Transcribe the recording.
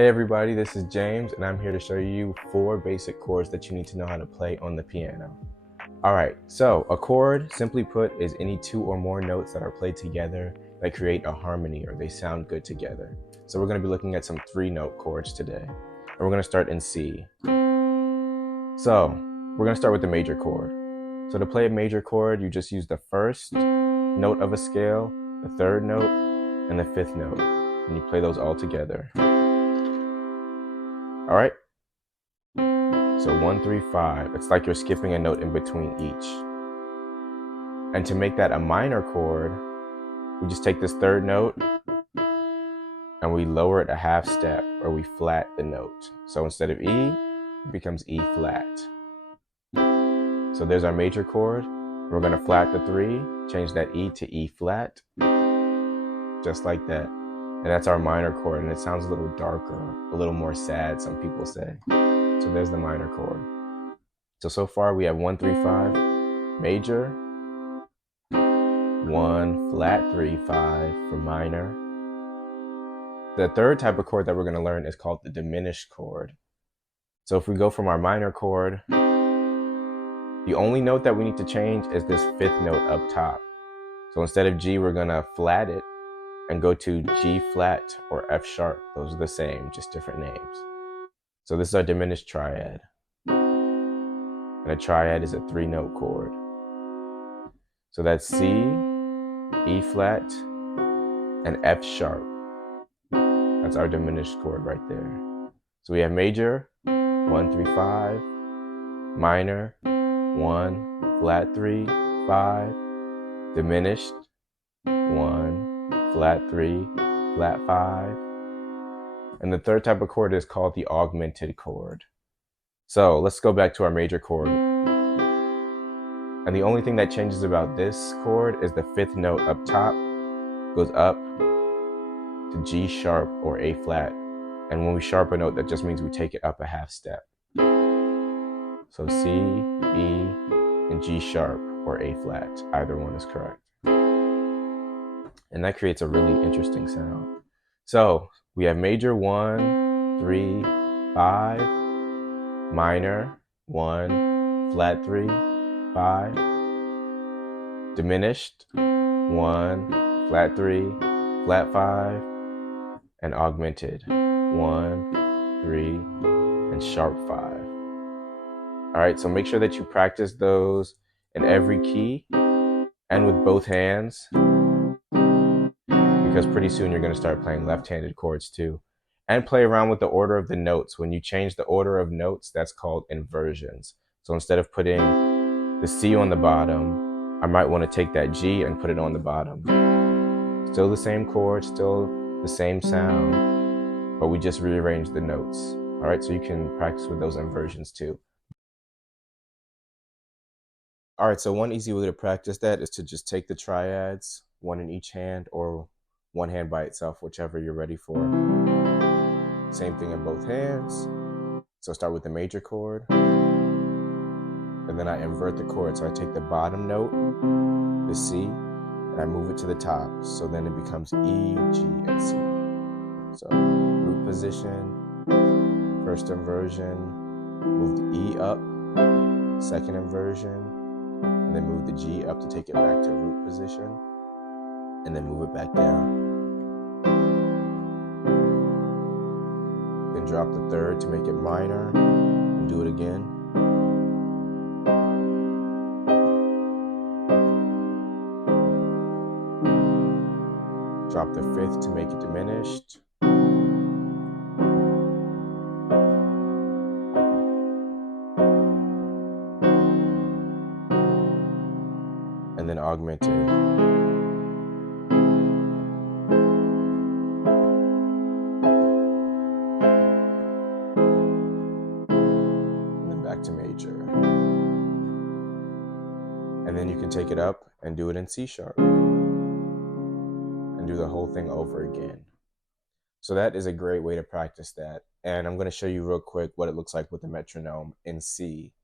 Hey everybody, this is James and I'm here to show you 4 basic chords that you need to know how to play on the piano. Alright, so a chord, simply put, is any 2 or more notes that are played together that create a harmony or they sound good together. So we're going to be looking at some 3-note chords today. And we're going to start in C. So we're going to start with the major chord. So to play a major chord, you just use the first note of a scale, the third note, and the 5th note. And you play those all together. All right, so 1, 3, 5. It's like you're skipping a note in between each. And to make that a minor chord, we just take this third note and we lower it a half step, or we flat the note. So instead of E, it becomes E flat. So there's our major chord. We're going to flat the 3, change that E to E flat, just like that. And that's our minor chord, and it sounds a little darker, a little more sad, some people say. So there's the minor chord. So far we have 1, 3, 5, major, 1, flat 3, 5 for minor. The third type of chord that we're going to learn is called the diminished chord. So if we go from our minor chord, the only note that we need to change is this 5th note up top. So instead of G, we're going to flat it and go to G flat or F sharp. Those are the same, just different names. So this is our diminished triad. And a triad is a 3-note chord. So that's C, E flat, and F sharp. That's our diminished chord right there. So we have major, 1, 3, 5, minor, 1, flat 3, 5, diminished, 1, flat 3, flat 5. And the third type of chord is called the augmented chord. So let's go back to our major chord. And the only thing that changes about this chord is the 5th note up top goes up to G sharp or A flat. And when we sharp a note, that just means we take it up a half step. So C, E, and G sharp or A flat. Either one is correct. And that creates a really interesting sound. So we have major 1, 3, 5, minor 1, flat 3, 5, diminished 1, flat 3, flat 5, and augmented 1, 3, and sharp 5. All right, so make sure that you practice those in every key and with both hands, because pretty soon you're going to start playing left-handed chords too. And play around with the order of the notes. When you change the order of notes, that's called inversions. So instead of putting the C on the bottom, I might want to take that G and put it on the bottom. Still the same chord, still the same sound, but we just rearrange the notes. All right, so you can practice with those inversions too. All right, so one easy way to practice that is to just take the triads, one in each hand or one hand by itself, whichever you're ready for. Same thing in both hands. So start with the major chord, and then I invert the chord. So I take the bottom note, the C, and I move it to the top. So then it becomes E, G, and C. So root position, first inversion, move the E up, second inversion, and then move the G up to take it back to root position, and then move it back down. Then drop the third to make it minor, and do it again. Drop the 5th to make it diminished. And then augmented. To major. And then you can take it up and do it in C sharp and do the whole thing over again. So that is a great way to practice that. And I'm going to show you real quick what it looks like with the metronome in C.